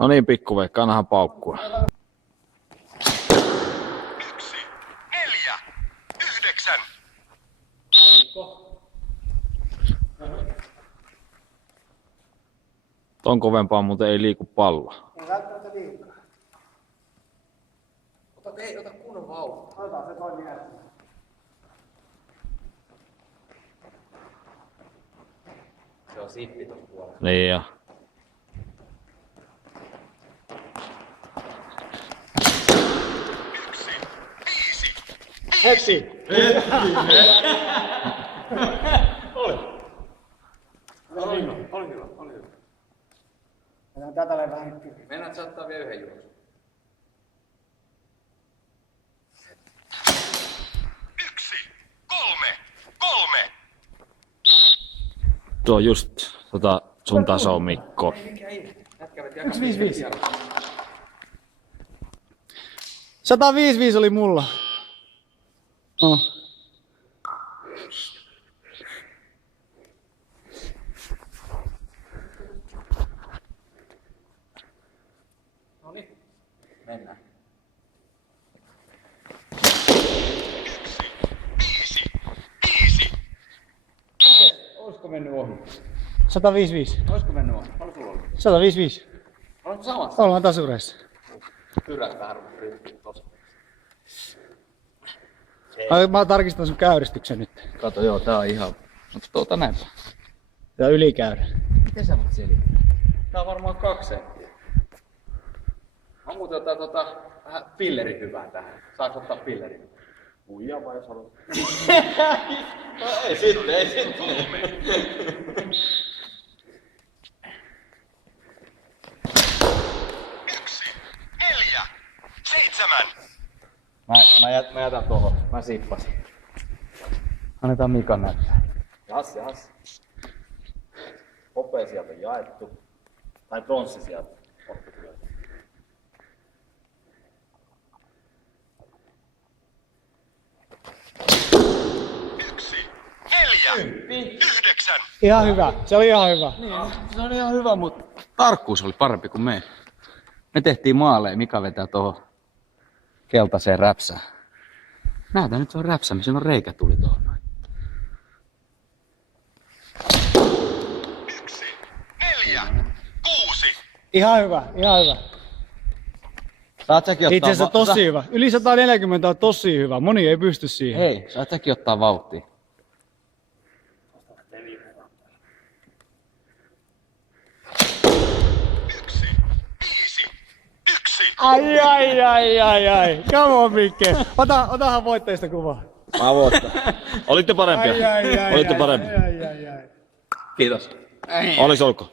No niin, pikkuveikka, annahan paukkua. 1, 4, 9. Ton kovempaa muuten ei liiku pallo. Ei välttämättä liikaa. Ota kunnon vauhtia. Otetaan se toinen jälkeen. Se on sippi tuossa puolella. Niin ja. Hepsi! Oli hyvä. Mennään tätä vähän nyt kyllä. Mennään saattaa vielä yhden juoksun. 1, 3, 3. Tuo just sun taso, Mikko. Mikä ihme? Jätkä veti 155. 155 oli mulla. No. Noniin. Mennään. 5, 5. Olisiko mennyt ohi? 155. Olisiko mennyt ohi? Paljon sulla oli? 155. Oletko samassa? Ollaan tasureissa. Tyrät vähän rupaa tossa. Mä tarkistan sun käyristyksen nyt. Kato, joo, tää on ihan... Mutta näinpä. Tää on ylikäyrä. Miten sä voit selittää? Tää on varmaan 2 senttiä. Mä muuten otan vähän pillerihyvää tähän. Saaks ottaa pilleri? Uijaa vai jos haluat? No ei sitten. 1, 4, 7. Mä jätän tohon. Mä sippasin. Annetaan Mikan näyttää. Jas. Hopea sieltä on jaettu. Tai pronssi sieltä. Otti kyllä. Yksi, 4, 9. Ihan hyvä. Se oli ihan hyvä. Se oli ihan hyvä, mutta tarkkuus oli parempi kuin me. Me tehtiin maaleja, Mika vetää tuohon keltaiseen räpsään. Näytä nyt se on räpsä, missä on reikä tuli tuohon noin. 1, 4, 6. Ihan hyvä. Saat säkin ottaa Itse asiassa tosi hyvä. Yli 140 on tosi hyvä. Moni ei pysty siihen. Hei, saat säkin ottaa vauhtia. Yksi, 5, 1. Ai. Come on, Mikke. Otahan voitteista kuvaa. Mä voittan. Olitte parempia. Olitte parempia. Ai. Kiitos. Olis olko.